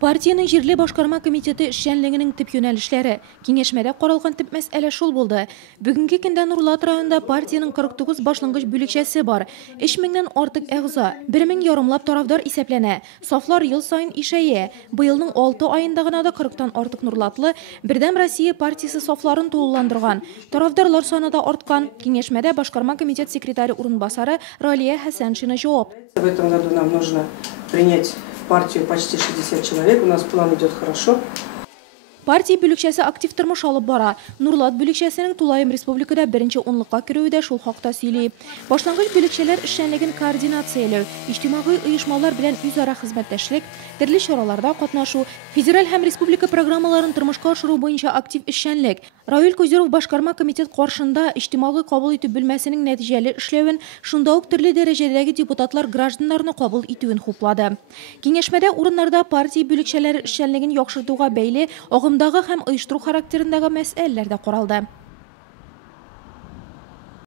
Партияның җирле башкарма комитеты эшчәнлегенең төп юнәлешләре, киңәшмәдә каралган төп мәсьәлә шул булды. Бүгенге көндә Нурлат районында партияның 49 башлангыч бүлекчәсе бар. 3000 артык әгъза, 1000 ярымлап тарафдар исәпләнә. Сафлар ел саен ишәя. Быелның 6 аенда гына да 40тан артык Нурлатлы Бердәм Россия партиясе сафларын тулыландырган. Тарафдарлар саны да арткан. Киңәшмәдә башкарма комитет секретаре урынбасары Ралия Хәсәншина җавап. В этом году нам нужно принять в партию почти 60 человек. У нас план идет хорошо. Партия бүлекчәсе актив тормыш алып бара. Нурлат бүлекчәсенең Тулаем республикада беренче онлыкка керүе дә шул хакта сөйли. Башлангыч бүлекчәләр эшчәнлеген координацияләү, иҗтимагый оешмалар белән үзара хезмәттәшлек, төрле чараларда катнашу, федераль һәм республика программаларын тормышка ашыру буенча актив эшчәнлек. Равил Козеров башкарма комитет каршында иҗтимагый кабул итү бүлмәсенең нәтиҗәле эшләвен, шунда ук төрле дәрәҗәдәге депутатлар гражданнарны кабул итүен хуплады. Киңәшмәдә урыннарда партия бүлекчәләре эшчәнлеген яхшыртуга бәйле агымдагы һәм оештыру характерындагы мәсьәләләр дә каралды.